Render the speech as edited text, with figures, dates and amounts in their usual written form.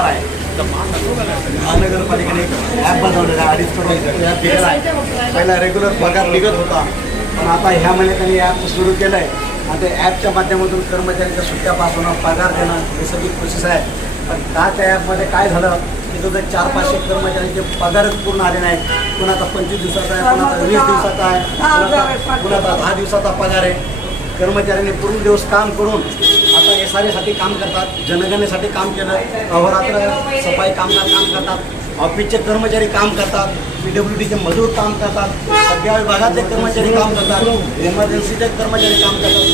पगार आहे. महानगरपालिकेने एक ॲप बनवलेला आहे, 2.5 करोड ॲप दिलेला आहे. पहिला रेग्युलर पगार निघत होता, पण आता ह्या महिन्यात त्यांनी ॲप सुरू केलं आहे आणि ते ॲपच्या माध्यमातून कर्मचाऱ्यांच्या सुट्ट्या पास होणं, पगार देणं हे सगळी प्रोसेस आहे. पण का त्या ॲपमध्ये काय झालं की तो 400-500 कर्मचाऱ्यांचे पगारच पूर्ण आले नाहीत. कुणाचा 25 दिवसाचा आहे, कुणाचा 20 दिवसाचा आहे, कुणाचा 10 दिवसाचा पगार आहे. कर्मचाऱ्यांनी पूर्ण दिवस काम करून आता SRA काम करतात, जनगणनेसाठी काम केलं, अहोरात्र सफाई कामगार काम करतात, ऑफिसचे कर्मचारी काम करतात, PWDचे मजूर काम करतात, सगळ्या विभागातले कर्मचारी काम करतात, इमर्जन्सीचे कर्मचारी काम करतात.